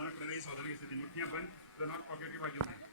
सदनाकडे सदन घेतली मुठ्ठी आपण नॉट पॉकेट पाहिजे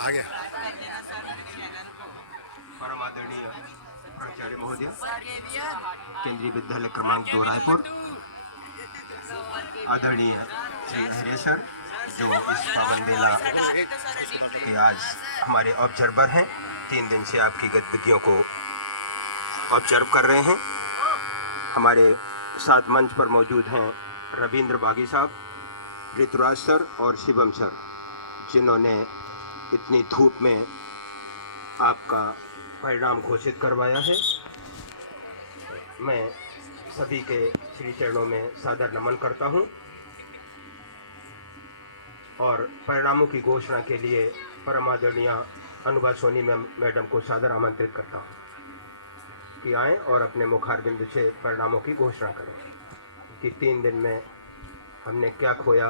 आ गया। परम आदरणीय प्राचार्य महोदय, केंद्रीय विद्यालय क्रमांक 2 रायपुर, आदरणीय श्री हरीश सर जो इस पावन बेला के आज हमारे ऑब्जर्वर हैं, 3 दिन से आपकी गतिविधियों को ऑब्जर्व कर रहे हैं। हमारे साथ मंच पर मौजूद हैं रविंद्र बागी साहब, ऋतुराज सर और शिवम सर, जिन्होंने इतनी धूप में आपका परिणाम घोषित करवाया है। मैं सभी के श्री चरणों में सादर नमन करता हूं और परिणामों की घोषणा के लिए परम आदरणीय अनुभा सोनी मैडम को सादर आमंत्रित करता हूं कि आएँ और अपने मुखारबिंद से परिणामों की घोषणा करें कि 3 दिन में हमने क्या खोया,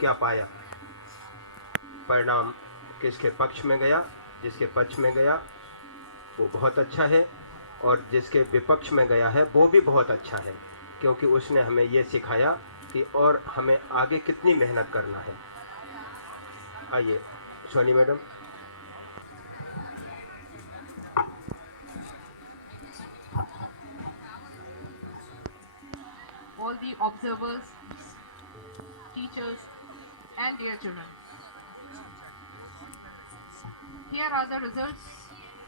क्या पाया। परिणाम किसके पक्ष में गया, जिसके पक्ष में गया वो बहुत अच्छा है, और जिसके विपक्ष में गया है वो भी बहुत अच्छा है, क्योंकि उसने हमें ये सिखाया कि और हमें आगे कितनी मेहनत करना है। आइए Soni madam. All the observers, teachers and dear children. Here are the results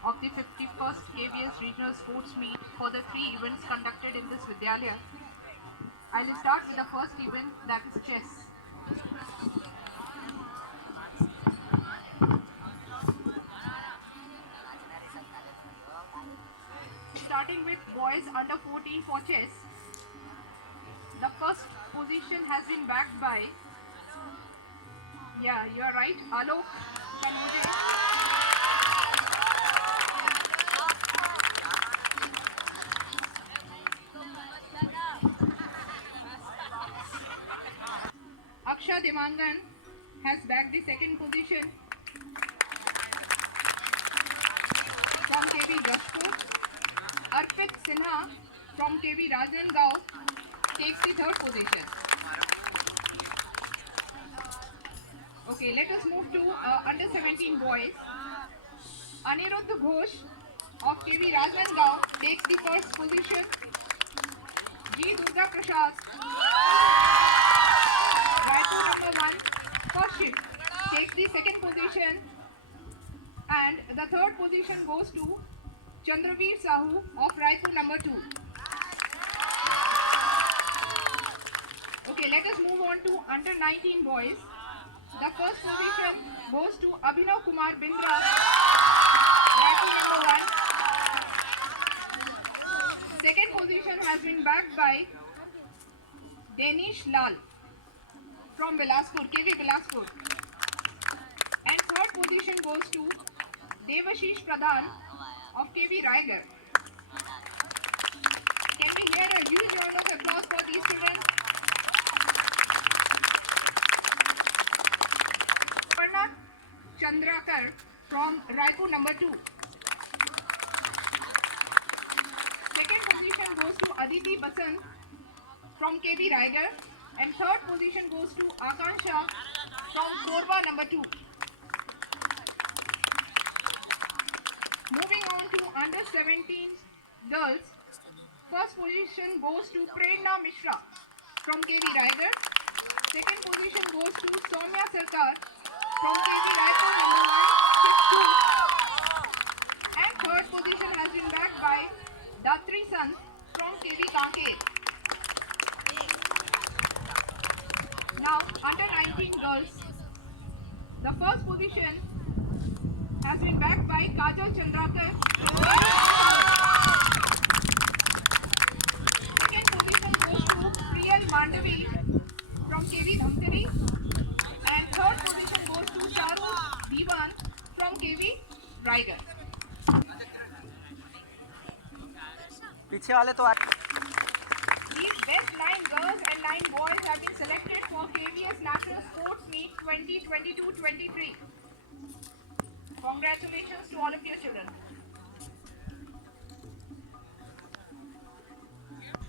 of the 51st KVS Regional Sports Meet for the 3 events conducted in this Vidyalaya. I will start with the first event, that is chess. Starting with boys under 14 for chess, the first position has been bagged by, yeah, you are right, Alok Kanuje. Aksha Devangan has bagged the second position from KV Jashpur. Arpit Sinha from KV Rajangaon takes the third position. Okay, let us move to under 17 boys. Aniruddh Ghosh of KV Rajangaon takes the first position. G. Durga Prasad, Raipur number 1, first shift, takes the second position, and the third position goes to Chandraveer Sahu of Raipur number 2. Okay, let us move on to under 19 boys. The first position goes to Abhinav Kumar Bindra, Raipur number 1. Second position has been bagged by Danish Lal from Bilaspur, KV Bilaspur. And third position goes to Devashish Pradhan of KV Raigarh. Can we hear a huge round of applause for these children? Parna Chandrakar from Raipur number 2. Second position goes to Aditi Basan from KV Raigarh, and third position goes to Akansha from Korba number 2. Moving on to under 17 girls, first position goes to Prerna Mishra from KV Raigarh. Second position goes to Soumya Sarkar from KV Raipur number 1, shift 2. And third position has been bagged by Datri Vasant from KV Kanker. Now, under 19 girls, the first position has been bagged by Kajal Chandrakar. Second position goes to Priyal Mandavi from KV Dhamtari. And third position goes to Charu Diwan from KV Raigarh. पीछे वाले तो These best 9 girls and 9 boys have been selected for KVS National Sports Meet 2022-23. Congratulations to all of your children.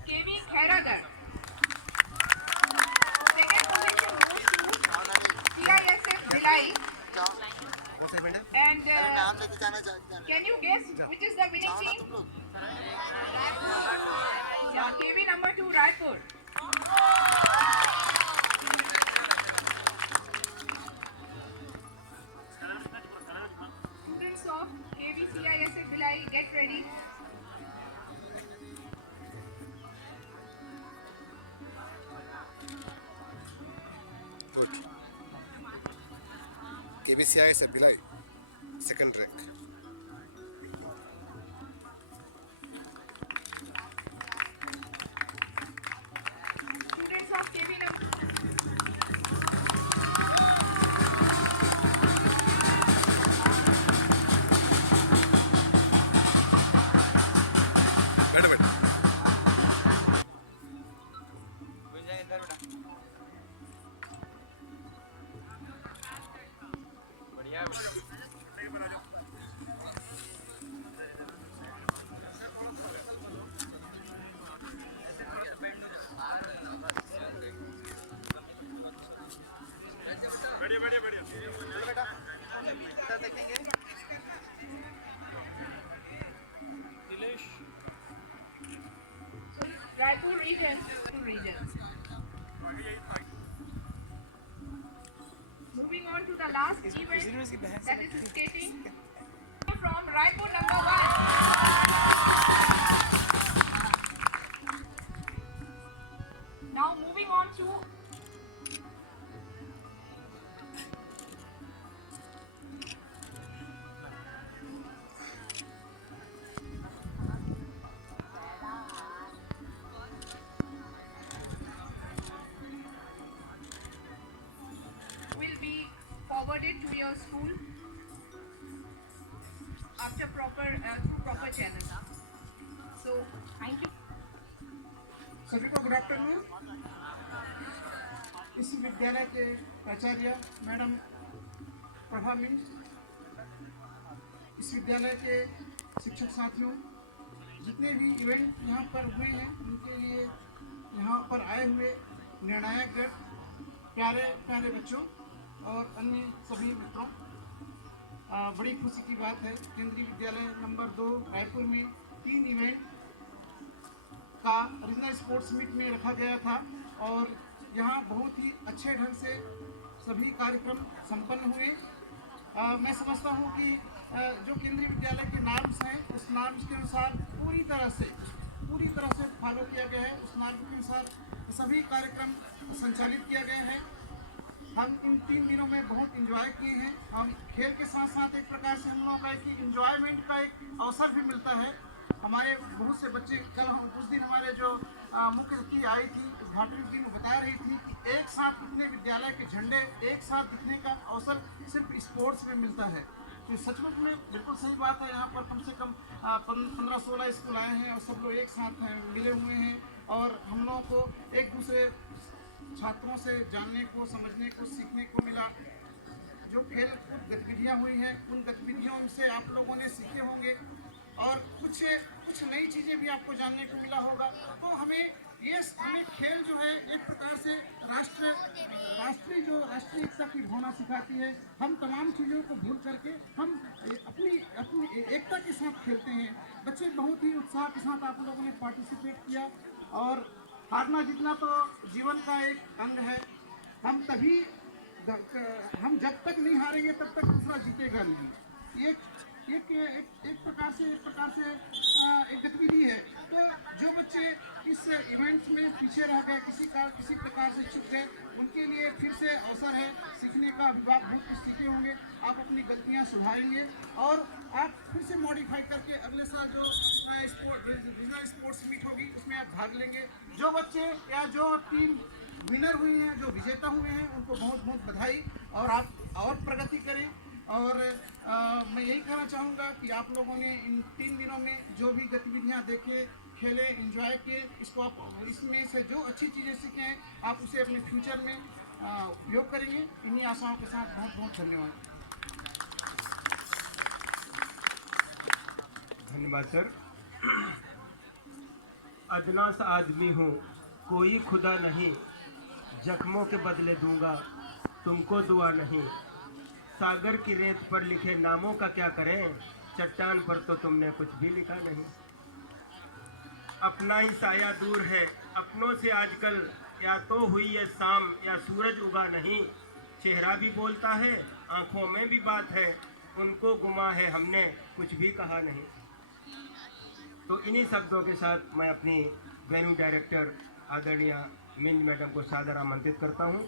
KV Khairagarh. Second position goes to CISF Bhilai. And can you guess which is the winning team? Yeah, KV number 2 Raipur. Students of KV CISF Bhilai, get ready. Good. KBCI is a Bilai, second rank. Students of KV number Wait a minute. Raipur region to region. Moving on to the last event, that is skating. From Raipur number 1. Now moving on to will be forwarded to your school after through proper channels. So thank you. सभी को good afternoon. इस विद्यालय के प्राचार्य madam Prabha Minz, इस विद्यालय के शिक्षक साथियों, जितने भी इवेंट यहाँ पर हुए हैं उनके लिए यहाँ पर आए हुए निर्णायक गण, प्यारे प्यारे बच्चों और अन्य सभी मित्रों, बड़ी खुशी की बात है केंद्रीय विद्यालय नंबर 2 रायपुर में 3 इवेंट का रीजनल स्पोर्ट्स मीट में रखा गया था और यहाँ बहुत ही अच्छे ढंग से सभी कार्यक्रम संपन्न हुए। मैं समझता हूँ कि जो केंद्रीय विद्यालय के नॉर्म्स हैं उस नॉर्म्स के अनुसार पूरी तरह से फॉलो किया गया है। उस नॉर्म के अनुसार सभी कार्यक्रम संचालित किया गया है। हम इन 3 दिनों में बहुत इंजॉय किए हैं। हम खेल के साथ साथ एक प्रकार से हम लोगों का एक इंजॉयमेंट का एक अवसर भी मिलता है। हमारे बहुत से बच्चे कल उस दिन हमारे जो मुख्य अतिथि आई थी उद्घाटन दिन बता रही थी कि एक साथ इतने विद्यालय के झंडे एक साथ दिखने का अवसर सिर्फ स्पोर्ट्स में मिलता है। तो सचमुच में बिल्कुल सही बात है। यहाँ पर कम से कम 15-16 स्कूल आए हैं और सब लोग एक साथ मिले हुए हैं और हम लोगों को एक दूसरे छात्रों से जानने को, समझने को, सीखने को मिला। जो खेल गतिविधियाँ हुई हैं उन गतिविधियों से आप लोगों ने सीखे होंगे और कुछ नई चीज़ें भी आपको जानने को मिला होगा। तो हमें खेल जो है एक प्रकार से राष्ट्रीय एकता की भावना सिखाती है। हम तमाम चीज़ों को भूल करके हम अपनी एकता के साथ खेलते हैं। बच्चे बहुत ही उत्साह के साथ आप लोगों ने पार्टिसिपेट किया और हारना जीतना तो जीवन का एक अंग है। हम जब तक नहीं हारेंगे तब तक दूसरा जीतेगा नहीं। एक प्रकार से एक गतिविधि है। तो इस इवेंट में पीछे रह गए, किसी प्रकार से चूक गए, उनके लिए फिर से अवसर है सीखने का। अभिभावक बहुत कुछ सीखे होंगे, आप अपनी गलतियां सुधारेंगे और आप फिर से मॉडिफाई करके अगले साल जो रीजनल स्पोर्ट्स मीट होगी उसमें आप भाग लेंगे। जो बच्चे या जो टीम विनर हुई हैं, जो विजेता हुए हैं, उनको बहुत बहुत बधाई और आप और प्रगति करें। और मैं यही कहना चाहूँगा कि आप लोगों ने इन 3 दिनों में जो भी गतिविधियाँ देखे, खेले, एंजॉय किए, इसको आप इसमें से जो अच्छी चीज़ें सीखे हैं आप उसे अपने फ्यूचर में उपयोग करेंगे। इन्हीं आशाओं के साथ बहुत बहुत धन्यवाद। धन्यवाद सर। अदना सा आदमी हूँ, कोई खुदा नहीं, जख्मों के बदले दूंगा, तुमको दुआ नहीं। सागर की रेत पर लिखे नामों का क्या करें, चट्टान पर तो तुमने कुछ भी लिखा नहीं। अपना ही साया दूर है अपनों से आजकल, या तो हुई है शाम या सूरज उगा नहीं। चेहरा भी बोलता है, आंखों में भी बात है, उनको गुमा है हमने कुछ भी कहा नहीं। तो इन्हीं शब्दों के साथ मैं अपनी वेन्यू डायरेक्टर आदरणीय मिंज मैडम को सादर आमंत्रित करता हूं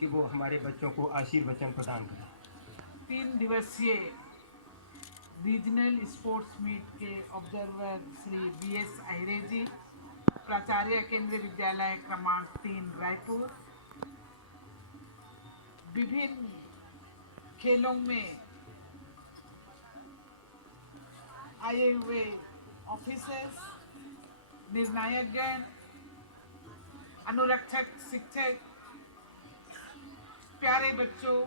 कि वो हमारे बच्चों को आशीर्वचन प्रदान करें। 3 दिवसीय रीजनल स्पोर्ट्स मीट के ऑब्जर्वर श्री BS अहिरे जी, प्राचार्य केंद्रीय विद्यालय क्रमांक 3 रायपुर, विभिन्न खेलों में आए हुए ऑफिसर्स, निर्णायकगण, अनुरक्षक, शिक्षक, प्यारे बच्चों,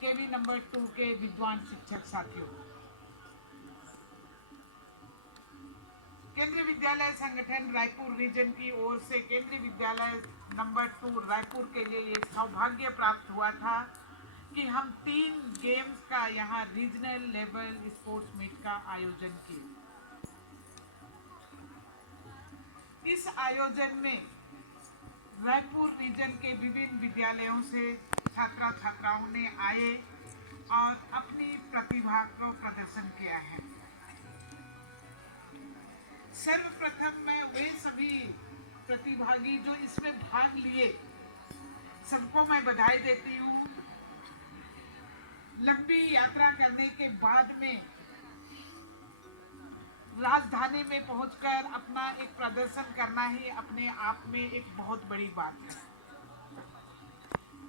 केवी नंबर 2 के विद्वान शिक्षक साथियों, केंद्रीय विद्यालय संगठन रायपुर रीजन की ओर से केंद्रीय विद्यालय नंबर 2 रायपुर के लिए ये सौभाग्य प्राप्त हुआ था कि हम 3 गेम्स का यहाँ रीजनल लेवल स्पोर्ट्स मीट का आयोजन किए। इस आयोजन में रायपुर रीजन के विभिन्न विद्यालयों से छात्र छात्राओं ने आए और अपनी प्रतिभा को प्रदर्शन किया है। सर्वप्रथम मैं वे सभी प्रतिभागी जो इसमें भाग लिए सबको मैं बधाई देती हूँ। लंबी यात्रा करने के बाद में राजधानी में पहुंचकर अपना एक प्रदर्शन करना ही अपने आप में एक बहुत बड़ी बात है।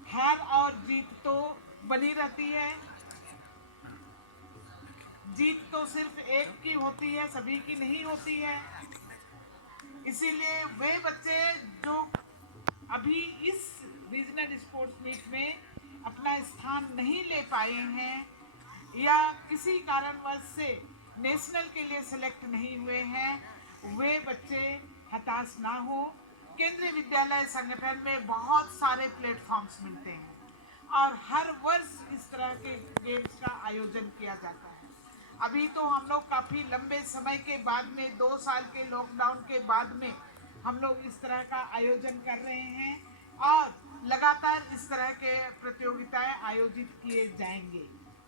हार और जीत तो बनी रहती है, जीत तो सिर्फ एक की होती है, सभी की नहीं होती है। इसीलिए वे बच्चे जो अभी इस रीजनल स्पोर्ट्स मीट में अपना स्थान नहीं ले पाए हैं या किसी कारणवश से नेशनल के लिए सेलेक्ट नहीं हुए हैं, वे बच्चे हताश ना हो। केंद्रीय विद्यालय संगठन में बहुत सारे प्लेटफॉर्म्स मिलते हैं और हर वर्ष इस तरह के गेम्स का आयोजन किया जाता है। अभी तो हम लोग काफ़ी लंबे समय के बाद में 2 साल के लॉकडाउन के बाद में हम लोग इस तरह का आयोजन कर रहे हैं और लगातार इस तरह के प्रतियोगिताएं आयोजित किए जाएंगे।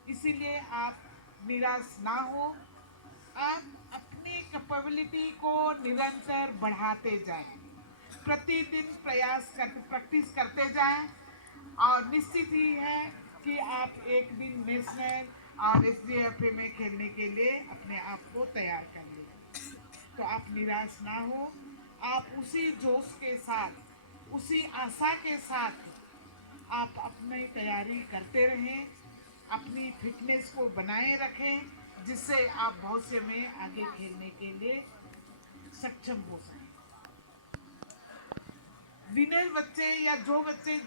इसीलिए आप निराश ना हो, आप अपनी कैपेबिलिटी को निरंतर बढ़ाते जाएं, प्रतिदिन प्रैक्टिस करते जाएं और निश्चित ही है कि आप एक दिन नेशनल और SDFA में खेलने के लिए अपने आप को तैयार कर लें। तो आप निराश ना हो, आप उसी जोश के साथ, उसी आशा के साथ आप अपनी तैयारी करते रहें, अपनी फिटनेस को बनाए रखें, जिससे आप भविष्य में आगे खेलने के लिए सक्षम हो सकें। विनर बच्चे या जो बच्चे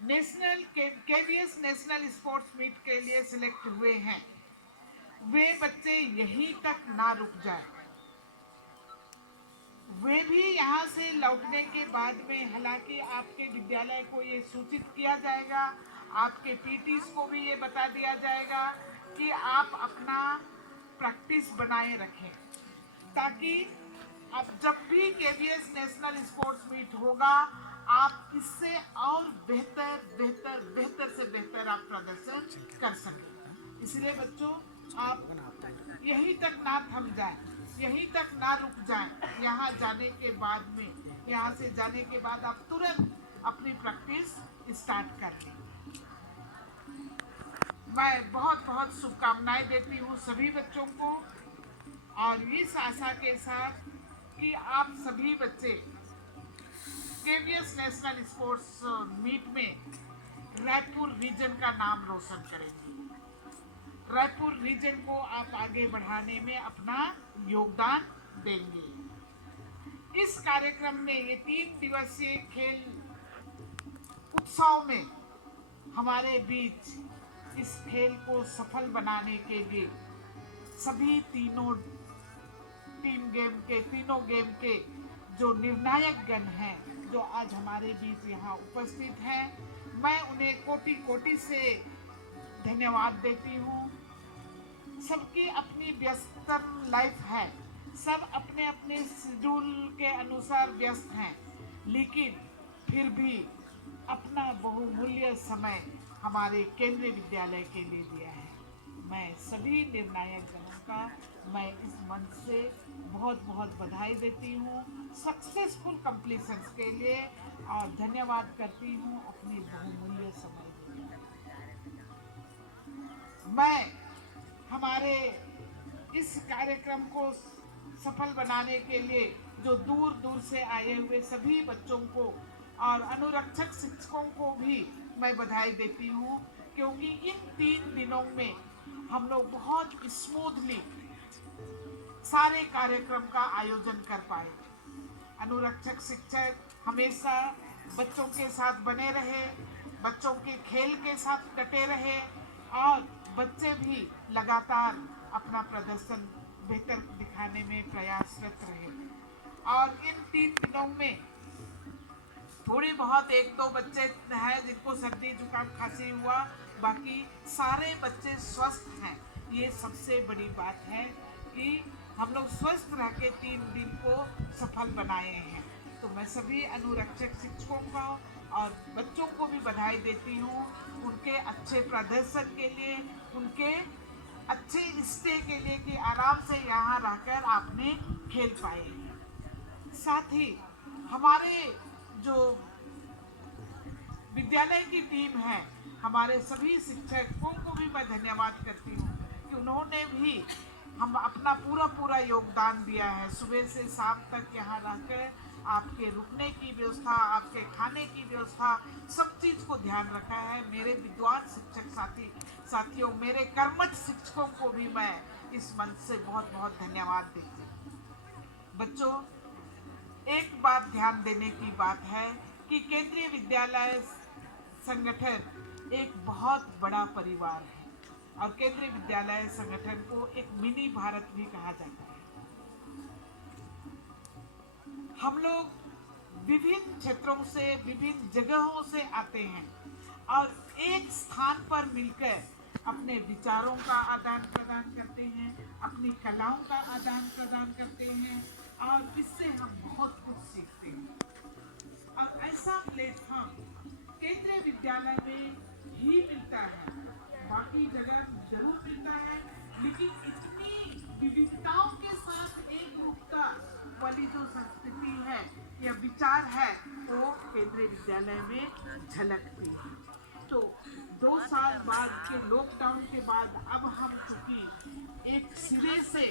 national KVS national sports meet के लिए सिलेक्ट हुए हैं, वे बच्चे यहीं तक ना रुक जाए। वे भी यहाँ से लौटने के बाद में, हालांकि आपके विद्यालय को ये सूचित किया जाएगा, आपके PTs को भी ये बता दिया जाएगा कि आप अपना प्रैक्टिस बनाए रखें, ताकि अब जब भी KVS नेशनल स्पोर्ट्स मीट होगा आप इससे और बेहतर से बेहतर आप प्रदर्शन कर सकें। इसलिए बच्चों आप यहीं तक ना थम जाएं, यहीं तक ना रुक जाएं। यहाँ जाने के बाद में, यहाँ से जाने के बाद आप तुरंत अपनी प्रैक्टिस स्टार्ट कर लें। मैं बहुत बहुत शुभकामनाएं देती हूँ सभी बच्चों को, और इस आशा के साथ कि आप सभी बच्चे केवीएस नेशनल स्पोर्ट्स मीट में रायपुर रीजन का नाम रोशन करेंगे। रायपुर रीजन को आप आगे बढ़ाने में अपना योगदान देंगे। इस कार्यक्रम में, ये 3 दिवसीय खेल उत्सव में हमारे बीच इस खेल को सफल बनाने के लिए सभी तीनों गेम के जो निर्णायक गण हैं, जो आज हमारे बीच यहाँ उपस्थित हैं, मैं उन्हें कोटि कोटि से धन्यवाद देती हूँ। सबकी अपनी व्यस्त लाइफ है, सब अपने अपने शेड्यूल के अनुसार व्यस्त हैं, लेकिन फिर भी अपना बहुमूल्य समय हमारे केंद्रीय विद्यालय के लिए दिया है। मैं सभी निर्णायक गणों का मैं इस मंच से बहुत बहुत बधाई देती हूँ सक्सेसफुल कंप्लीशंस के लिए, और धन्यवाद करती हूँ अपनी बहुमूल्य समय के लिए। मैं हमारे इस कार्यक्रम को सफल बनाने के लिए जो दूर दूर से आए हुए सभी बच्चों को और अनुरक्षक शिक्षकों को भी मैं बधाई देती हूँ, क्योंकि इन 3 दिनों में हम लोग बहुत स्मूथली सारे कार्यक्रम का आयोजन कर पाए। अनुरक्षक शिक्षक हमेशा बच्चों के साथ बने रहे, बच्चों के खेल के साथ डटे रहे, और बच्चे भी लगातार अपना प्रदर्शन बेहतर दिखाने में प्रयासरत रहे। और इन 3 दिनों में थोड़ी बहुत 1-2 बच्चे हैं जिनको सर्दी जुकाम खांसी हुआ, बाकी सारे बच्चे स्वस्थ हैं। ये सबसे बड़ी बात है कि हम लोग स्वस्थ रह के 3 दिन को सफल बनाए हैं। तो मैं सभी अनुरक्षक शिक्षकों का और बच्चों को भी बधाई देती हूँ उनके अच्छे प्रदर्शन के लिए, उनके अच्छे स्टे के लिए कि आराम से यहाँ रहकर आपने खेल पाए। साथ ही हमारे जो विद्यालय की टीम है, हमारे सभी शिक्षकों को भी मैं धन्यवाद करती हूँ कि उन्होंने भी हम अपना पूरा योगदान दिया है। सुबह से शाम तक यहाँ रहकर आपके रुकने की व्यवस्था, आपके खाने की व्यवस्था, सब चीज़ को ध्यान रखा है। मेरे विद्वान शिक्षक साथियों, मेरे कर्मठ शिक्षकों को भी मैं इस मंच से बहुत बहुत धन्यवाद देती हूँ। बच्चों, एक बात ध्यान देने की बात है कि केंद्रीय विद्यालय संगठन एक बहुत बड़ा परिवार है, और केंद्रीय विद्यालय संगठन को एक मिनी भारत भी कहा जाता है। हम लोग विभिन्न क्षेत्रों से, विभिन्न जगहों से आते हैं और एक स्थान पर मिलकर अपने विचारों का आदान प्रदान करते हैं, अपनी कलाओं का आदान प्रदान करते हैं, और इससे हम बहुत कुछ सीखते हैं। और ऐसा प्लेटफॉर्म केंद्रीय विद्यालय में ही मिलता है, बाकी जगह जरूर मिलता है, लेकिन इतनी विविधताओं के साथ एकरूपता वाली जो संस्कृति है या विचार है, वो केंद्रीय विद्यालय में झलकती है। तो 2 साल बाद के लॉकडाउन के बाद अब हम चूंकि एक सिरे से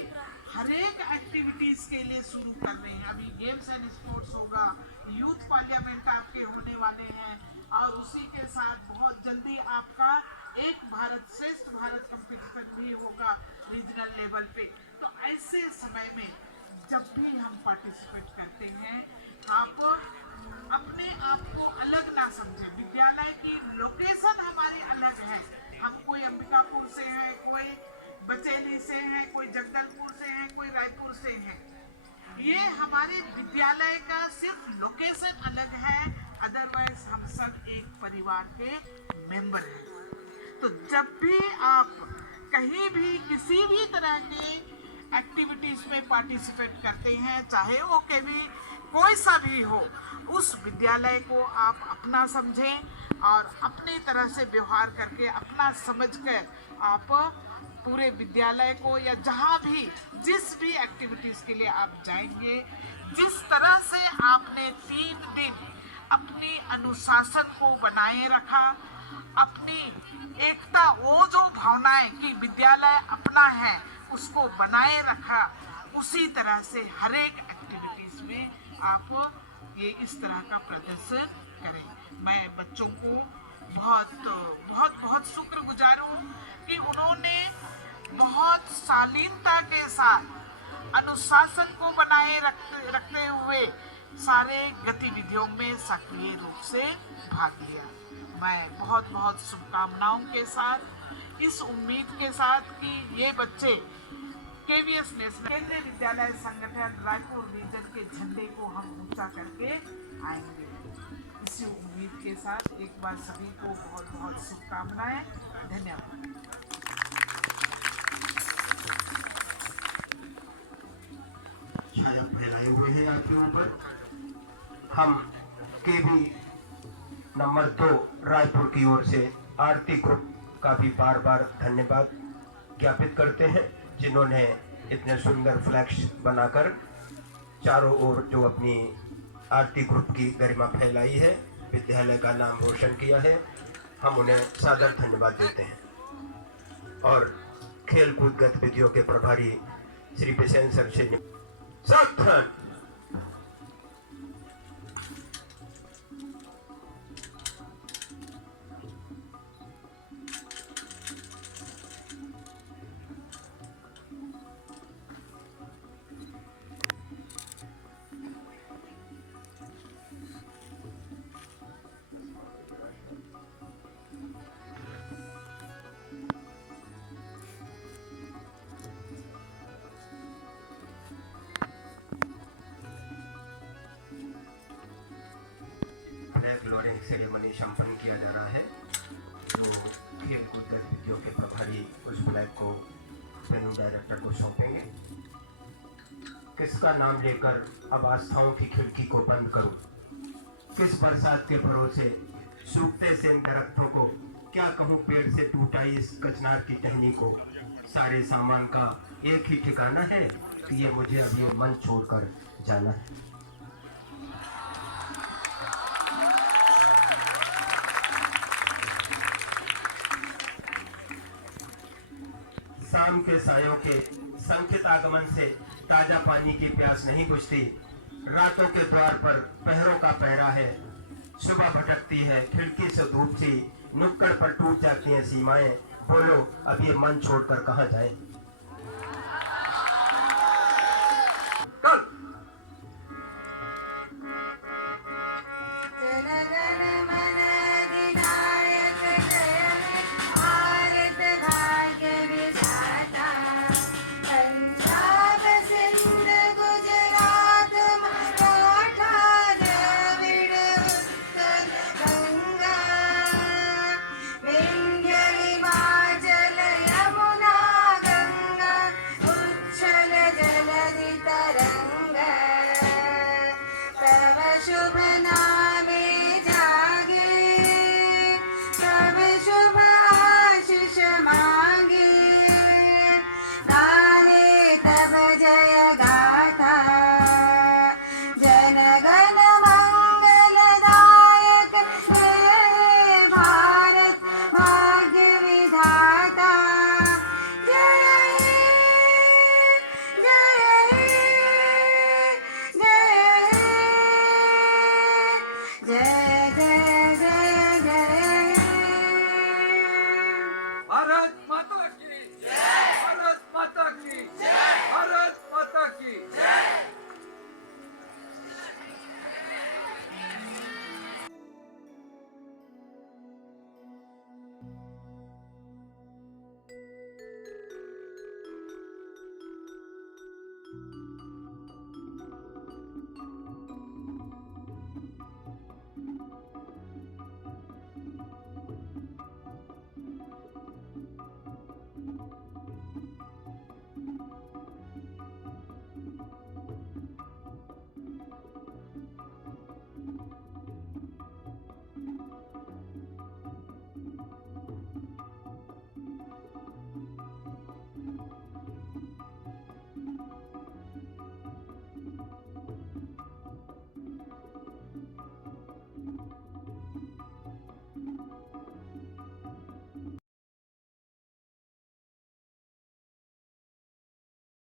हर एक एक्टिविटीज के लिए शुरू कर रहे हैं। अभी गेम्स एंड स्पोर्ट्स होगा, यूथ पार्लियामेंट आपके होने वाले हैं, और उसी के साथ बहुत जल्दी आपका एक भारत श्रेष्ठ भारत कंपटीशन भी होगा रीजनल लेवल पे। तो ऐसे समय में जब भी हम पार्टिसिपेट करते हैं, आप अपने आप को अलग ना समझें। विद्यालय की लोकेशन हमारी अलग है, हम कोई अंबिकापुर से है, कोई बचेली से है, कोई जगदलपुर से है, कोई रायपुर से है। ये हमारे विद्यालय का सिर्फ लोकेशन अलग है, अदरवाइज हम सब एक परिवार के मेंबर हैं। तो जब भी आप कहीं भी किसी भी तरह के एक्टिविटीज में पार्टिसिपेट करते हैं, चाहे वो भी कोई सा भी हो, उस विद्यालय को आप अपना समझें और अपनी तरह से व्यवहार करके, अपना समझकर आप पूरे विद्यालय को या जहाँ भी जिस भी एक्टिविटीज आप जाएंगे। जिस तरह से आपने 3 दिन अपनी अनुशासन को बनाए रखा, अपनी एकता, वो जो भावनाएं कि विद्यालय अपना है उसको बनाए रखा, उसी तरह से हर एक एक्टिविटीज में आप ये इस तरह का प्रदर्शन करें। मैं बच्चों को बहुत बहुत बहुत शुक्रगुजार हूँ कि उन्होंने बहुत शालीनता के साथ अनुशासन को बनाए रखते हुए सारे गतिविधियों में सक्रिय रूप से भाग लिया। मैं बहुत बहुत शुभकामनाओं के साथ, इस उम्मीद के साथ कि ये बच्चे केवीएस नेशनल केंद्रीय विद्यालय संगठन रायपुर रीजन के झंडे को हम ऊंचा करके आएंगे। इसी उम्मीद के साथ एक बार सभी को बहुत बहुत शुभकामनाएं। धन्यवाद। छाया फैलाए हुए हैं आपके ऊपर। हम केवी नंबर 2 रायपुर की ओर से आरती ग्रुप का भी बार बार धन्यवाद ज्ञापित करते हैं, जिन्होंने इतने सुंदर फ्लैक्स बनाकर चारों ओर जो अपनी आरती ग्रुप की गरिमा फैलाई है, विद्यालय का नाम रोशन किया है। हम उन्हें सादर धन्यवाद देते हैं। और खेलकूद गतिविधियों के प्रभारी श्री बिसेन सर से सावधान। लोडिंग सेरेमनी संपन्न किया जा रहा है। तो खेलकूद गतिविधियों के प्रभारी उस फ्लैग को वेन्यू डायरेक्टर को सौंपेंगे। किसका नाम लेकर अब आस्थाओं की खिड़की को बंद करूं? किस बरसात के भरोसे सूखते से दरख्तों को, क्या कहूं पेड़ से टूटा इस कचनार की टहनी को। सारे सामान का एक ही ठिकाना है कि ये मुझे अब ये मन छोड़कर जाना है। शाम के सायों के संकित आगमन से ताजा पानी की प्यास नहीं बुझती। रातों के द्वार पर पहरों का पहरा है। सुबह भटकती है खिड़की से धूप सी, नुक्कड़ पर टूट जाती हैं सीमाएं। बोलो अब ये मन छोड़कर कहाँ जाएं?